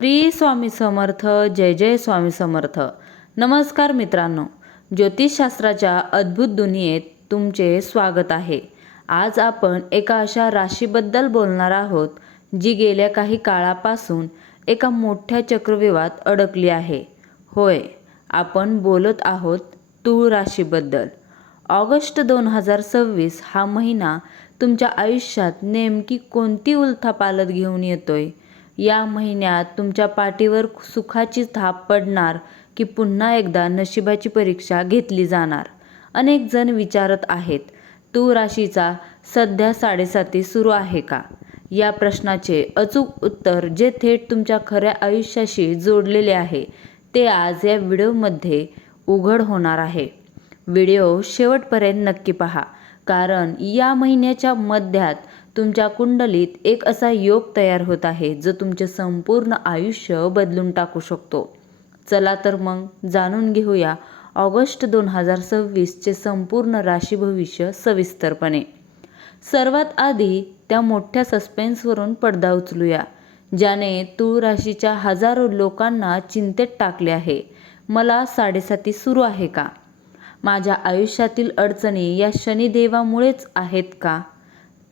श्री स्वामी समर्थ. जय जय स्वामी समर्थ. नमस्कार मित्रांनो, ज्योतिषशास्त्राच्या अद्भुत दुनियेत तुमचे स्वागत आहे. आज आपण एका अशा राशीबद्दल बोलणार आहोत जी गेल्या काही काळापासून एका मोठ्या चक्रव्यूहात अडकली आहे. होय, आपण बोलत आहोत तूळ राशीबद्दल. ऑगस्ट 2026 हा महिना तुमच्या आयुष्यात नेमकी कोणती उलथापालथ घेऊन येतोय? या महिन्यात तुमच्या पाठीवर सुखाची थाप पडणार की पुन्हा एकदा नशिबाची परीक्षा घेतली जाणार? अनेक जण विचारत आहेत, तूळ राशीचा सध्या साडेसाती सुरू आहे का? या प्रश्नाचे अचूक उत्तर जे थेट तुमच्या खऱ्या आयुष्याशी जोडलेले आहे ते आज या व्हिडिओमध्ये उघड होणार आहे. व्हिडिओ शेवटपर्यंत नक्की पहा, कारण या महिन्याच्या मध्यात तुमच्या कुंडलीत एक असा योग तयार होत आहे जो तुमचे संपूर्ण आयुष्य बदलून टाकू शकतो. चला तर मग जाणून घेऊया ऑगस्ट 2026 चे संपूर्ण राशी भविष्य सविस्तरपणे. सर्वात आधी त्या मोठ्या सस्पेन्सवरून पडदा उचलूया ज्याने तूळ राशीच्या हजारो लोकांना चिंतेत टाकले आहे. मला साडेसाती सुरू आहे का? माझ्या आयुष्यातील अडचणी या शनिदेवामुळेच आहेत का?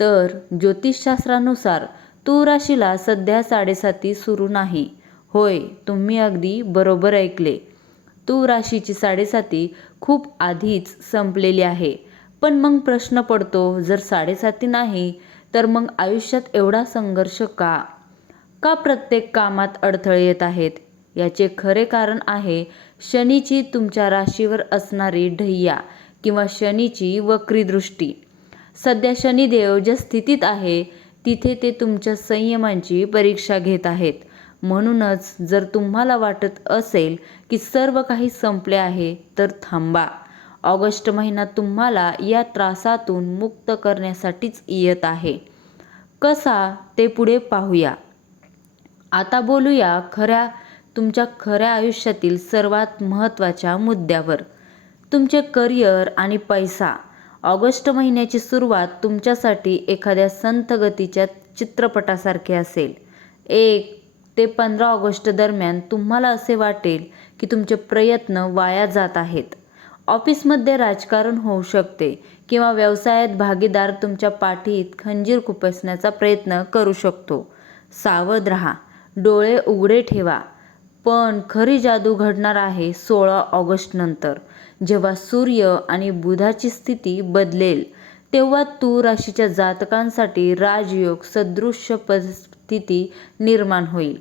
तर ज्योतिषशास्त्रानुसार तूळ राशीला सध्या साडेसाती सुरू नाही. होय, तुम्ही अगदी बरोबर ऐकले. तूळ राशीची साडेसाती खूप आधीच संपलेली आहे. पण मग प्रश्न पडतो, जर साडेसाती नाही तर मग आयुष्यात एवढा संघर्ष का? का प्रत्येक कामात अडथळे येत आहेत? याचे खरे कारण आहे शनीची तुमच्या राशीवर असणारी ढैया किंवा शनीची वक्री दृष्टी. सध्या शनिदेव ज्या स्थितीत आहे तिथे ते तुमच्या संयमांची परीक्षा घेत आहेत. म्हणूनच जर तुम्हाला वाटत असेल की सर्व काही संपले आहे तर थांबा. ऑगस्ट महिना तुम्हाला या त्रासातून मुक्त करण्यासाठीच येत आहे. कसा ते पुढे पाहूया. आता बोलूया तुमच्या खऱ्या आयुष्यातील सर्वात महत्त्वाच्या मुद्द्यावर, तुमचे करिअर आणि पैसा. ऑगस्ट महिन्याची सुरुवात तुमच्यासाठी एखाद्या संथ गतीच्या चित्रपटासारखे असेल. 1 ते 15 ऑगस्ट दरम्यान तुम्हाला असे वाटेल की तुमचे प्रयत्न वाया जात आहेत. ऑफिसमध्ये राजकारण होऊ शकते किंवा व्यवसायात भागीदार तुमच्या पाठीत खंजीर खुपसण्याचा प्रयत्न करू शकतो. सावध राहा, डोळे उघडे ठेवा. पण खरी जादू घडणार आहे 16 ऑगस्ट नंतर, जेव्हा सूर्य आणि बुधाची स्थिती बदलेल. तेव्हा तूळ राशीच्या जातकांसाठी राजयोग सदृश्य परिस्थिती निर्माण होईल.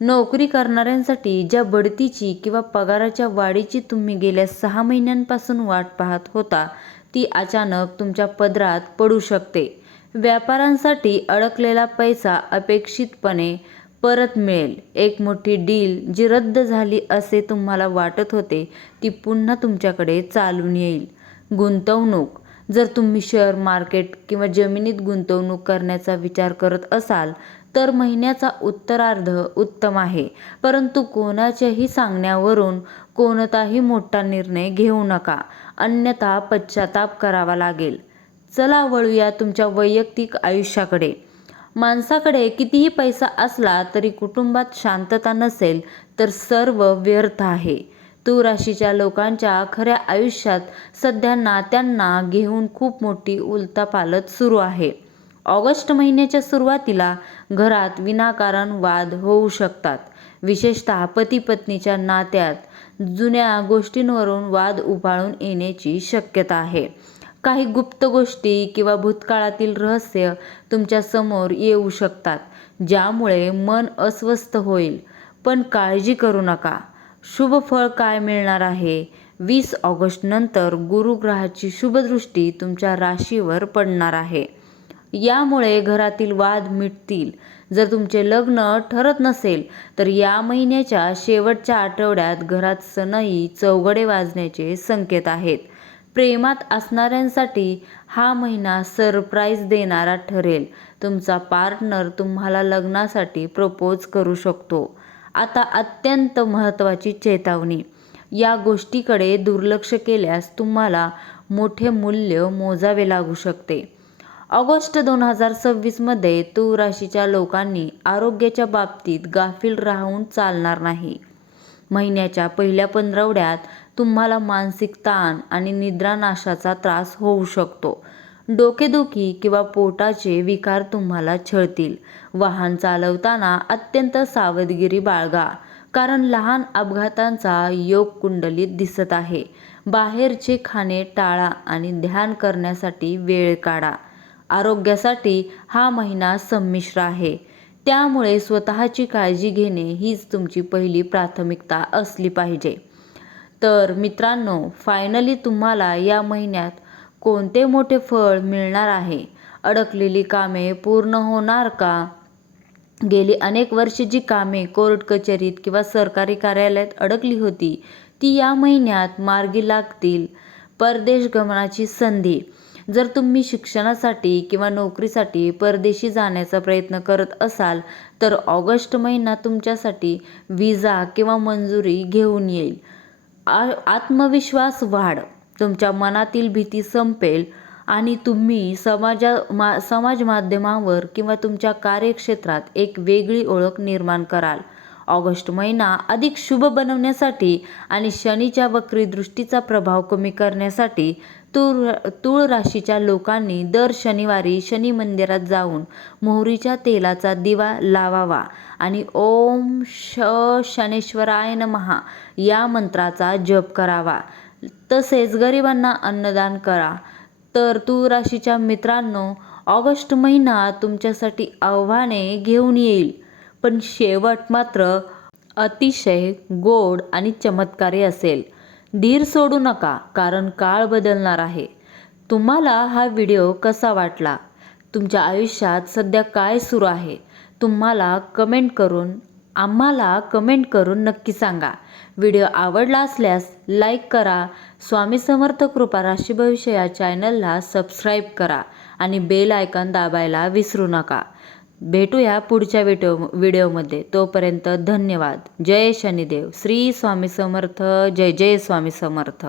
नोकरी करणाऱ्यांसाठी ज्या बढतीची किंवा पगाराच्या वाढीची तुम्ही गेल्या 6 महिन्यांपासून वाट पाहत होता ती अचानक तुमच्या पदरात पडू शकते. व्यापाऱ्यांसाठी अडकलेला पैसा अपेक्षितपणे परत मिळेल. एक मोठी डील जी रद्द झाली असे तुम्हाला वाटत होते ती पुन्हा तुमच्याकडे चालून येईल. गुंतवणूक. जर तुम्ही शेअर मार्केट किंवा जमिनीत गुंतवणूक करण्याचा विचार करत असाल तर महिन्याचा उत्तरार्ध उत्तम आहे. परंतु कोणाच्याही सांगण्यावरून कोणताही मोठा निर्णय घेऊ नका, अन्यथा पश्चाताप करावा लागेल. चला वळूया तुमच्या वैयक्तिक आयुष्याकडे. माणसाकडे कितीही पैसा असला तरी कुटुंबात शांतता नसेल तर सर्व व्यर्थ आहे. तूळ राशीच्या लोकांच्या खऱ्या आयुष्यात सध्या नात्यांना घेऊन खूप मोठी उलथापालथ सुरू आहे. ऑगस्ट महिन्याच्या सुरुवातीला घरात विनाकारण वाद होऊ शकतात. विशेषतः पती पत्नीच्या नात्यात जुन्या गोष्टींवरून वाद उफाळून येण्याची शक्यता आहे. काही गुप्त गोष्टी किंवा भूतकाळातील रहस्य तुमच्या समोर येऊ शकतात ज्यामुळे मन अस्वस्थ होईल. पण काळजी करू नका. शुभ फळ काय मिळणार आहे? 20 ऑगस्ट नंतर गुरु ग्रहाची शुभदृष्टी तुमच्या राशीवर पडणार आहे. यामुळे घरातील वाद मिटतील. जर तुमचे लग्न ठरत नसेल तर या महिन्याच्या शेवटच्या आठवड्यात घरात सनई चौघडे वाजण्याचे संकेत आहेत. प्रेमात असणाऱ्यांसाठी हा महिना सरप्राईज देणारा ठरेल. तुमचा पार्टनर तुम्हाला लग्नासाठी प्रपोज करू शकतो. आता अत्यंत महत्त्वाची चेतावणी. या गोष्टीकडे दुर्लक्ष केल्यास तुम्हाला मोठे मूल्य मोजावे लागू शकते. ऑगस्ट 2026मध्ये तूळ राशीच्या लोकांनी आरोग्याच्या बाबतीत गाफील राहून चालणार नाही. महिन्याच्या पहिल्या पंधरवड्यात तुम्हाला मानसिक ताण आणि निद्रानाशाचा त्रास होऊ शकतो. डोकेदुखी किंवा पोटाचे विकार तुम्हाला छळतील. वाहन चालवताना अत्यंत सावधगिरी बाळगा, कारण लहान अपघातांचा योग कुंडलीत दिसत आहे. बाहेरचे खाणे टाळा आणि ध्यान करण्यासाठी वेळ काढा. आरोग्यासाठी हा महिना संमिश्र आहे, त्यामुळे स्वतःची काळजी घेणे हीच तुमची पहिली प्राथमिकता असली पाहिजे. तर मित्रांनो, फायनली तुम्हाला या महिन्यात कोणते मोठे फळ मिळणार आहे? अडकलेली कामे पूर्ण होणार का? गेली अनेक वर्षे जी कामे कोर्ट कचेरीत किंवा सरकारी कार्यालयात अडकली होती, ती या महिन्यात मार्गी लागतील. परदेश गमनाची संधी. जर तुम्ही शिक्षणासाठी किंवा नोकरीसाठी परदेशी जाण्याचा प्रयत्न करत असाल, तर ऑगस्ट महिना तुमच्यासाठी व्हिसा किंवा मंजुरी घेऊन येईल. आत्मविश्वास वाढ. तुमच्या मनातील भीती संपेल आणि तुम्ही समाज माध्यमांवर किंवा तुमच्या कार्यक्षेत्रात एक वेगळी ओळख निर्माण कराल. ऑगस्ट महिना अधिक शुभ बनवण्यासाठी आणि शनीच्या वक्री दृष्टीचा प्रभाव कमी करण्यासाठी तूळ राशीच्या लोकांनी दर शनिवारी शनी मंदिरात जाऊन मोहरीच्या तेलाचा दिवा लावावा आणि ओम शनेश्वराय नमः या मंत्राचा जप करावा. तसेच गरिबांना अन्नदान करा. तर तूळ राशीच्या मित्रांनो, ऑगस्ट महिना तुमच्यासाठी आव्हाने घेऊन येईल, पण शेवट मात्र अतिशय गोड आणि चमत्कारी असेल. धीर सोडू नका, कारण काळ बदलणार आहे. तुम्हाला हा व्हिडिओ कसा वाटला? तुमच्या आयुष्यात सध्या काय सुरू आहे? आम्हाला कमेंट करून नक्की सांगा. व्हिडिओ आवडला असल्यास लाईक करा. स्वामी समर्थ कृपा राशी भविष्य या चॅनलला सबस्क्राईब करा आणि बेल आयकॉन दाबायला विसरू नका. भेटूया पुढच्या व्हिडिओमध्ये. तोपर्यंत धन्यवाद. जय शनिदेव. श्री स्वामी समर्थ. जय जय स्वामी समर्थ.